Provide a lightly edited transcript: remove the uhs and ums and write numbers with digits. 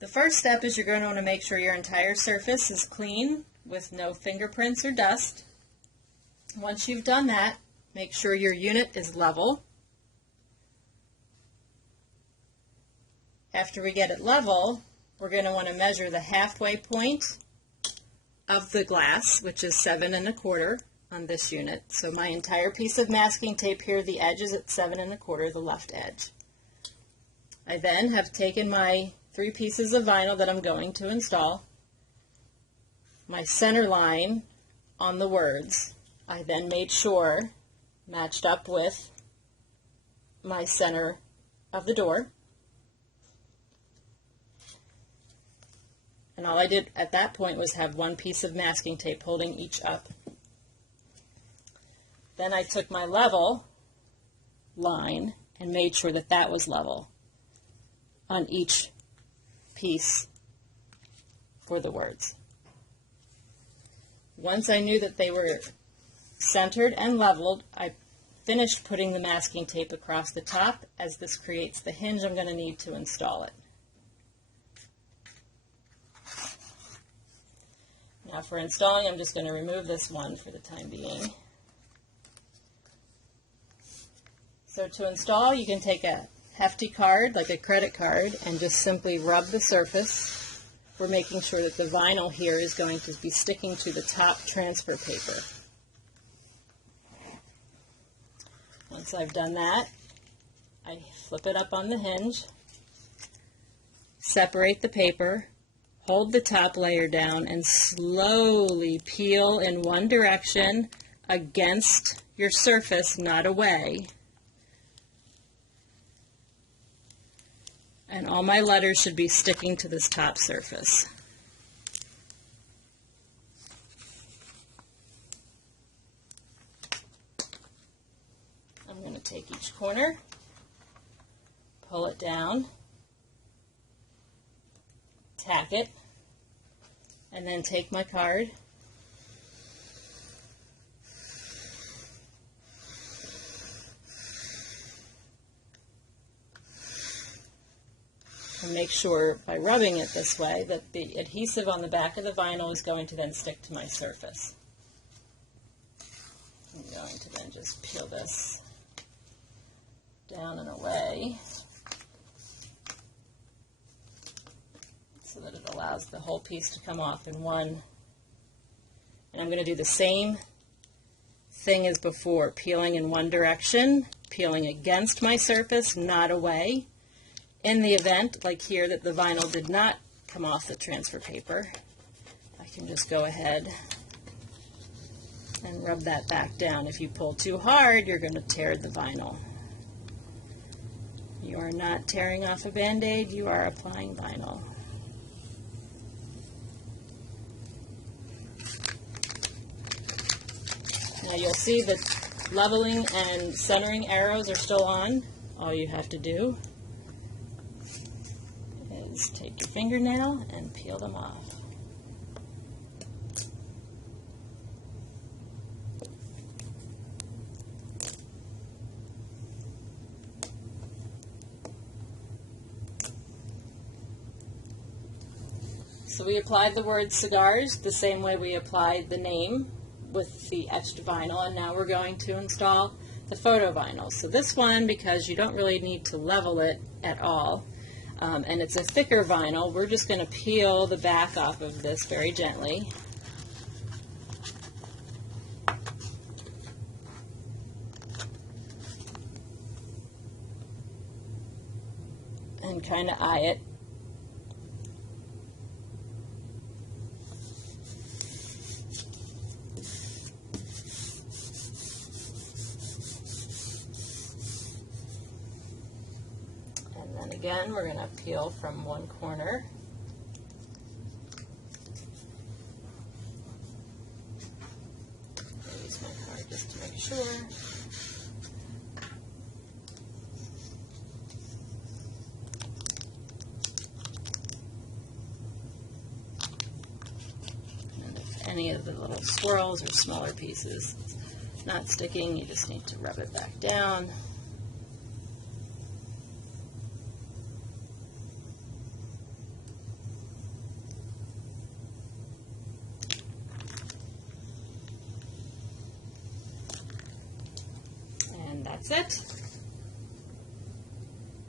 The first step is you're going to want to make sure your entire surface is clean with no fingerprints or dust. Once you've done that, make sure your unit is level. After we get it level, we're going to want to measure the halfway point of the glass, which is 7 1/4 on this unit. So my entire piece of masking tape here, the edge is at 7 1/4, the left edge. I then have taken my 3 pieces of vinyl that I'm going to install, my center line on the words, I then made sure matched up with my center of the door. And all I did at that point was have 1 piece of masking tape holding each up. Then I took my level line and made sure that that was level on each piece for the words. Once I knew that they were centered and leveled, I finished putting the masking tape across the top, as this creates the hinge I'm going to need to install it. Now for installing, I'm just going to remove this one for the time being. So to install, you can take a hefty card, like a credit card, and just simply rub the surface. We're making sure that the vinyl here is going to be sticking to the top transfer paper. Once I've done that, I flip it up on the hinge, separate the paper, hold the top layer down, and slowly peel in one direction against your surface, not away. And all my letters should be sticking to this top surface. I'm going to take each corner, pull it down, tack it, and then take my card and make sure by rubbing it this way that the adhesive on the back of the vinyl is going to then stick to my surface. I'm going to then just peel this down and away so that it allows the whole piece to come off in one. And I'm going to do the same thing as before, peeling in one direction, peeling against my surface, not away. In the event, like here, that the vinyl did not come off the transfer paper, I can just go ahead and rub that back down. If you pull too hard, you're going to tear the vinyl. You are not tearing off a Band-Aid, you are applying vinyl. Now you'll see that leveling and centering arrows are still on. All you have to do is take your fingernail and peel them off. So we applied the word cigars the same way we applied the name with the etched vinyl, and now we're going to install the photo vinyl. So this one, because you don't really need to level it at all, and it's a thicker vinyl, we're just going to peel the back off of this very gently. And kind of eye it. And again, we're going to peel from one corner. I'll use my card just to make sure. And if any of the little swirls or smaller pieces not sticking, you just need to rub it back down. That's it.